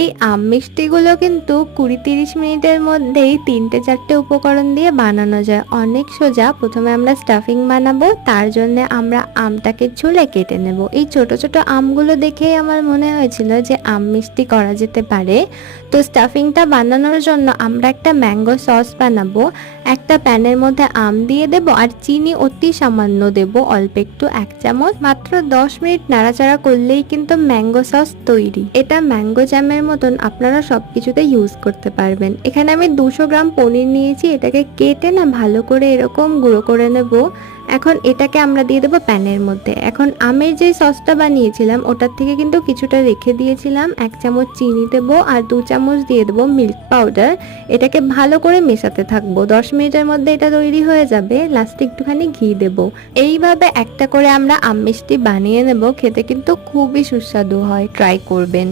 এই আম মিষ্টিগুলো কিন্তু ২০-৩০ মিনিটের মধ্যেই ৩-৪টে উপকরণ দিয়ে বানানো যায়। অনেক সোজা। প্রথমে আমরা স্টাফিং বানাবো। তার জন্য আমরা আমটাকে ছুলে কেটে নেব। এই ছোট ছোট আমগুলো দেখেই আমার মনে হয়েছিল যে আম মিষ্টি করা যেতে পারে। তো স্টাফিংটা বানানোর জন্য আমরা একটা ম্যাঙ্গো সস বানাবো। একটা প্যানের মধ্যে আম দিয়ে দেব আর চিনি অতি সামান্য দেব, অল্প একটু ১ চামচ। মাত্র ১০ মিনিট নাড়াচাড়া করলেই কিন্তু ম্যাঙ্গো সস তৈরি। এটা ম্যাঙ্গো জ্যামের মতন আপনারা সবকিছুতে ইউজ করতে পারবেন। এখানে আমি ২০০ গ্রাম পনির নিয়েছি, এটাকে কেটে না ভালো করে এরকম গুঁড়ো করে নেব। এখন এটাকে আমরা দিয়ে দেবো প্যানের মধ্যে। এখন আমের যে সসটা বানিয়েছিলাম ওটার থেকে কিন্তু কিছুটা রেখে দিয়েছিলাম। ১ চামচ চিনি দেবো আর ২ চামচ দিয়ে দেবো মিল্ক পাউডার। এটাকে ভালো করে মেশাতে থাকবো। ১০ মিনিটের মধ্যে এটা তৈরি হয়ে যাবে। লাস্টে একটুখানি ঘি দেবো। এইভাবে একটা করে আমরা আম মিষ্টি বানিয়ে নেব। খেতে কিন্তু খুবই সুস্বাদু হয়, ট্রাই করবেন।